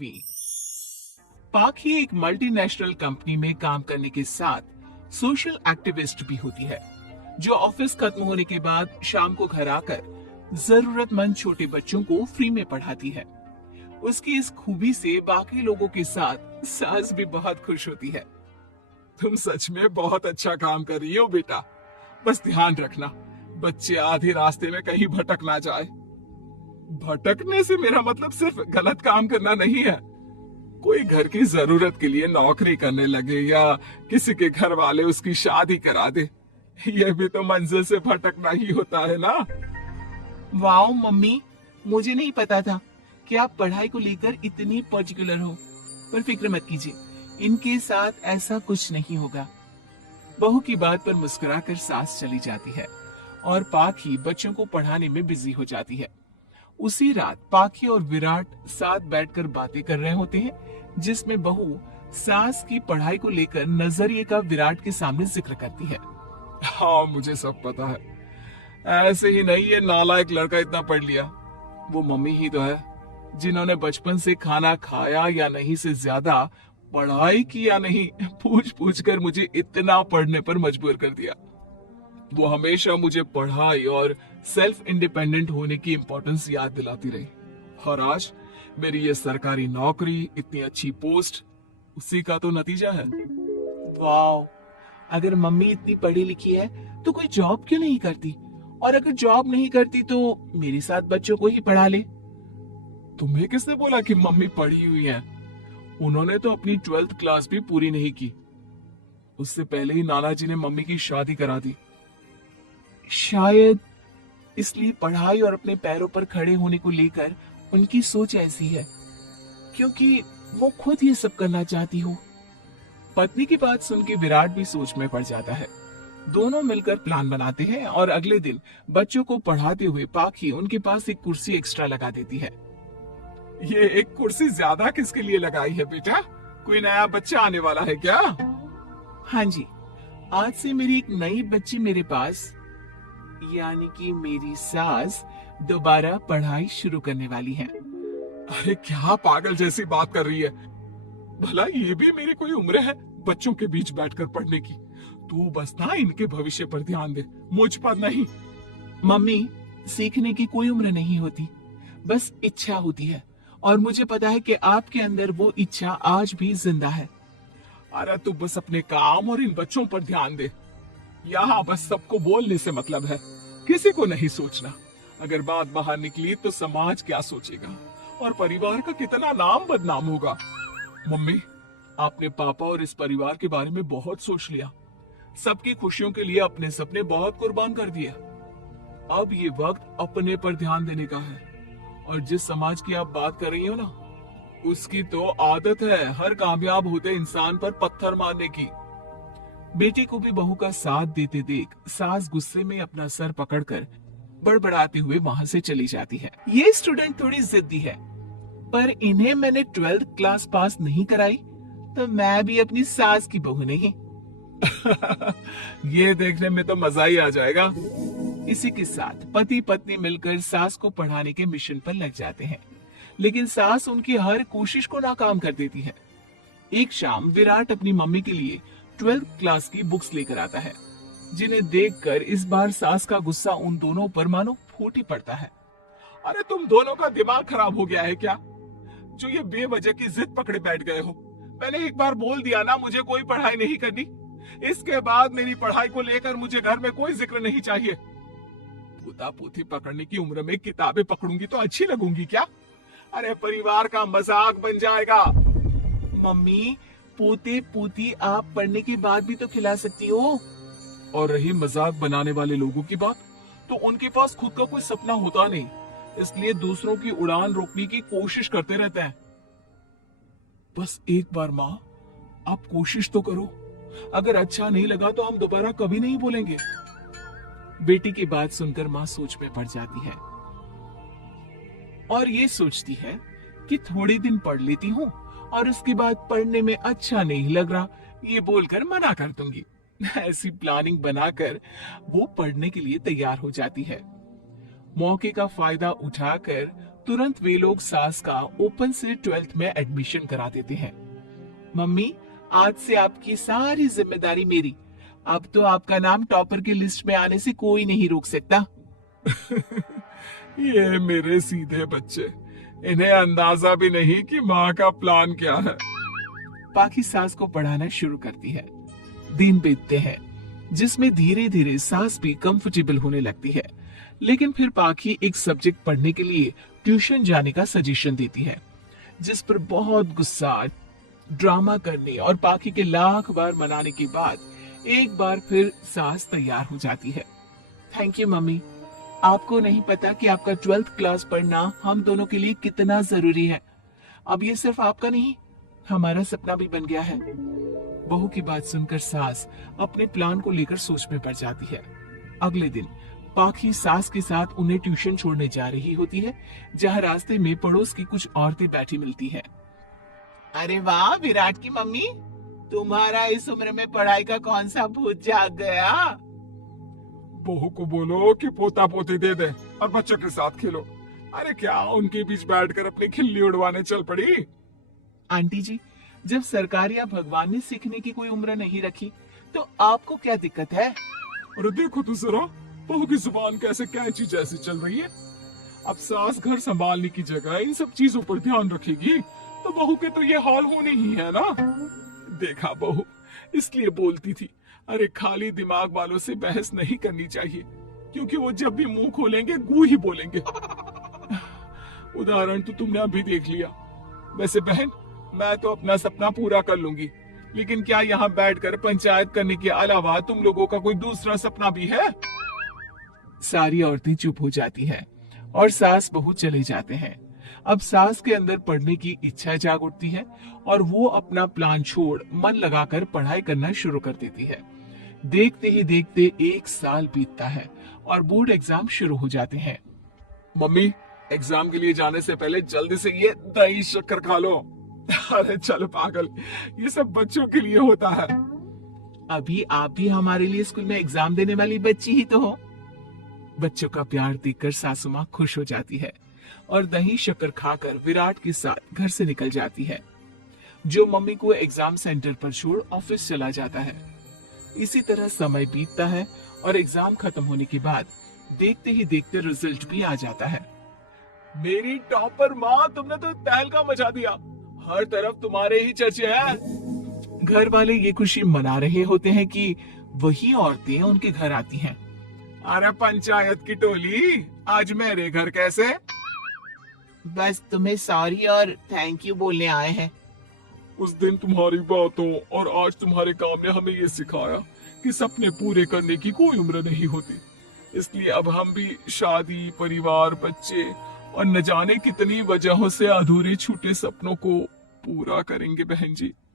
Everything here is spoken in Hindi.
पाखी एक मल्टीनेशनल कंपनी में काम करने के साथ सोशल एक्टिविस्ट भी होती है, जो ऑफिस खत्म होने के बाद शाम को घर आकर जरूरतमंद छोटे बच्चों को फ्री में पढ़ाती है। उसकी इस खूबी से बाकी लोगों के साथ सास भी बहुत खुश होती है। तुम सच में बहुत अच्छा काम कर रही हो बेटा, बस ध्यान रखना बच्चे आधे रास्ते में कहीं भटक ना जाए। भटकने से मेरा मतलब सिर्फ गलत काम करना नहीं है। कोई घर की जरूरत के लिए नौकरी करने लगे या किसी के घर वाले उसकी शादी करा दे, यह भी तो मंजिल से भटकना ही होता है ना। वाओ मम्मी, मुझे नहीं पता था कि आप पढ़ाई को लेकर इतनी पर्टिकुलर हो, पर फिक्र मत कीजिए, इनके साथ ऐसा कुछ नहीं होगा। बहू की बात पर मुस्कुराकर सास चली जाती है और पाखी बच्चों को पढ़ाने में बिजी हो जाती है। उसी रात पाखी और विराट साथ बैठकर बातें कर रहे होते हैं, जिसमें बहू सास की पढ़ाई को लेकर नजरिए का विराट के सामने जिक्र करती है। हाँ, मुझे सब पता है, ऐसे ही नहीं ये नालायक लड़का इतना पढ़ लिया। वो मम्मी ही तो है जिन्होंने बचपन से खाना खाया या नहीं से ज्यादा पढ़ाई की या नहीं पूछ पूछ कर मुझे इतना पढ़ने पर मजबूर कर दिया। वो हमेशा मुझे पढ़ाई और सेल्फ इंडिपेंडेंट होने की इम्पोर्टेंस याद दिलाती रही, और आज मेरी ये सरकारी नौकरी, इतनी अच्छी पोस्ट, उसी का तो नतीजा है। वाह, अगर मम्मी इतनी पढ़ी लिखी है तो कोई जॉब क्यों नहीं करती, और अगर जॉब नहीं करती तो मेरे साथ बच्चों को ही पढ़ा ले। तुम्हें किसने बोला कि मम्मी पढ़ी हुई है? उन्होंने तो अपनी 12th क्लास भी पूरी नहीं की। उससे पहले ही नाना जी ने मम्मी की शादी करा दी। शायद इसलिए पढ़ाई और अपने पैरों पर खड़े होने को लेकर उनकी सोच ऐसी है, क्योंकि वो खुद ये सब करना चाहती हो। पत्नी की बात सुन के विराट भी सोच में पड़ जाता है। दोनों मिलकर प्लान बनाते हैं और अगले दिन बच्चों को पढ़ाते हुए पाखी उनके पास एक कुर्सी एक्स्ट्रा लगा देती है। ये एक कुर्सी ज्यादा किसके लिए लगाई है बेटा? कोई नया बच्चा आने वाला है क्या? हाँ जी, आज से मेरी एक नई बच्ची मेरे पास, यानी कि मेरी सास, दोबारा पढ़ाई शुरू करने वाली है। अरे क्या पागल जैसी बात कर रही है? भला ये भी मेरी कोई उम्र है बच्चों के बीच बैठकर पढ़ने की? तू बस ना इनके भविष्य पर ध्यान दे, मुझ पर नहीं। मम्मी, सीखने की कोई उम्र नहीं होती, बस इच्छा होती है, और मुझे पता है कि आपके अंदर वो इच्छा आज भी जिंदा है। अरे तू बस अपने काम और इन बच्चों पर ध्यान दे। यहाँ बस सबको बोलने से मतलब है, किसी को नहीं सोचना। अगर बात बाहर निकली तो समाज क्या सोचेगा और परिवार का कितना नाम बदनाम होगा। मम्मी, आपने पापा और इस परिवार के बारे में बहुत सोच लिया, सबकी खुशियों के लिए अपने सपने बहुत कुर्बान कर दिए। अब ये वक्त अपने पर ध्यान देने का है। और जिस समाज की आप बात कर रही हो ना, उसकी तो आदत है हर कामयाब होते इंसान पर पत्थर मारने की। बेटे को भी बहू का साथ देते देख सास गुस्से में अपना सर पकड़कर बड़बड़ाते हुए वहां से चली जाती है। ये स्टूडेंट थोड़ी जिद्दी है, पर इन्हें मैंने 12th क्लास पास नहीं कराई तो मैं भी अपनी सास की बहू नहीं। ये देखने में तो मजा ही आ जाएगा। इसी के साथ पति पत्नी मिलकर सास को पढ़ाने के मिशन पर लग जाते हैं, लेकिन सास उनकी हर कोशिश को नाकाम कर देती है। एक शाम विराट अपनी मम्मी के लिए 12th क्लास की बुक्स लेकर आता है, जिन्हें देखकर इस बार सास का गुस्सा उन दोनों पर मानो फूट ही पड़ता है। अरे तुम दोनों का दिमाग खराब हो गया है क्या, जो ये बेवजह की जिद पकड़े बैठ गए हो? मैंने एक बार बोल दिया ना मुझे कोई पढ़ाई नहीं करनी, इसके बाद मेरी पढ़ाई को लेकर मुझे घर में कोई जिक्र नहीं चाहिए। पोता पोती पकड़ने की उम्र में किताबें पकड़ूंगी तो अच्छी लगूंगी क्या? अरे परिवार का मजाक बन जाएगा। मम्मी, पोते पोती आप पढ़ने के बाद भी तो खिला सकती हो। और रही मजाक बनाने वाले लोगों की बात, तो उनके पास खुद का कोई सपना होता नहीं, इसलिए दूसरों की उड़ान रोकने की कोशिश करते रहते हैं। बस एक बार माँ, आप कोशिश तो करो, अगर अच्छा नहीं लगा तो हम दोबारा कभी नहीं बोलेंगे। बेटी की बात सुनकर माँ सोच में पड़ जाती है और ये सोचती है कि थोड़े दिन पढ़ लेती हूँ और उसके बाद पढ़ने में अच्छा नहीं लग रहा ये बोलकर मना कर दूंगी। ऐसी प्लानिंग बनाकर वो पढ़ने के लिए तैयार हो जाती है। मौके का फायदा उठाकर तुरंत वे लोग सास का ओपन से 12th में एडमिशन करा देते हैं। मम्मी, आज से आपकी सारी जिम्मेदारी मेरी। अब तो आपका नाम टॉपर की लिस्ट में आने से कोई नहीं रोक सकता। ये मेरे सीधे बच्चे, इन्हें अंदाजा भी नहीं कि माँ का प्लान क्या है। पाखी सास को पढ़ाना शुरू करती है। दिन बीतते हैं जिसमें धीरे धीरे सास भी कंफर्टेबल होने लगती है, लेकिन फिर पाखी एक सब्जेक्ट पढ़ने के लिए ट्यूशन जाने का सजेशन देती है, जिस पर बहुत गुस्सा, ड्रामा करने और पाखी के लाख बार मनाने के बाद एक बार फिर सास तैयार हो जाती है। थैंक यू मम्मी, आपको नहीं पता कि आपका 12th क्लास पढ़ना हम दोनों के लिए कितना जरूरी है। अब ये सिर्फ आपका नहीं, हमारा सपना भी बन गया है। बहू की बात सुनकर सास अपने प्लान को लेकर सोच में पड़ जाती है। अगले दिन पाखी सास के साथ उन्हें ट्यूशन छोड़ने जा रही होती है, जहाँ रास्ते में पड़ोस की कुछ औरतें बैठी मिलती है। अरे वाह विराट की मम्मी, तुम्हारा इस उम्र में पढ़ाई का कौन सा भूत जाग गया? बहू को बोलो कि पोता पोती दे दे और बच्चों के साथ खेलो। अरे क्या उनके बीच बैठकर अपनी खिल्ली उड़वाने चल पड़ी? आंटी जी, जब सरकार या भगवान ने सीखने की कोई उम्र नहीं रखी तो आपको क्या दिक्कत है? अरे देखो तो जरा, बहू की जुबान कैसे कैंची जैसी चल रही है। अब सास घर संभालने की जगह इन सब चीजों पर ध्यान रखेगी तो बहू के तो ये हाल होने ही है ना। देखा बहू, इसलिए बोलती थी, अरे खाली दिमाग वालों से बहस नहीं करनी चाहिए, क्योंकि वो जब भी मुंह खोलेंगे गू ही बोलेंगे। उदाहरण तो तुमने अभी देख लिया। वैसे बहन, मैं तो अपना सपना पूरा कर लूंगी, लेकिन क्या यहाँ बैठकर पंचायत करने के अलावा तुम लोगों का कोई दूसरा सपना भी है? सारी औरतें चुप हो जाती हैं और सास बहू चले जाते हैं। अब सास के अंदर पढ़ने की इच्छा जाग उठती है और वो अपना प्लान छोड़ मन लगाकर पढ़ाई करना शुरू कर देती है। देखते ही देखते 1 साल बीतता है और बोर्ड एग्जाम शुरू हो जाते हैं। मम्मी, एग्जाम के लिए जाने से पहले जल्दी से ये दही शक्कर खा लो। अरे चलो पागल, ये सब बच्चों के लिए होता है। अभी आप भी हमारे लिए स्कूल में एग्जाम देने वाली बच्ची ही तो हो। बच्चों का प्यार देखकर सासू माँ खुश हो जाती है और दही शक्कर खाकर विराट के साथ घर से निकल जाती है, जो मम्मी को एग्जाम सेंटर पर छोड़ ऑफिस चला जाता है। इसी तरह समय बीतता है और एग्जाम खत्म होने के बाद देखते ही देखते रिजल्ट भी आ जाता है। मेरी टॉपर माँ, तुमने तो तहलका मचा दिया, हर तरफ तुम्हारे ही चर्चे हैं। घर वाले ये खुशी मना रहे होते हैं कि वही औरतें उनके घर आती हैं। अरे पंचायत की टोली, आज मेरे घर कैसे? बस तुम्हें सॉरी और थैंक यू बोलने आए हैं। उस दिन तुम्हारी बातों और आज तुम्हारे काम ने हमें ये सिखाया कि सपने पूरे करने की कोई उम्र नहीं होती। इसलिए अब हम भी शादी, परिवार, बच्चे और न जाने कितनी वजहों से अधूरे छूटे सपनों को पूरा करेंगे बहन जी।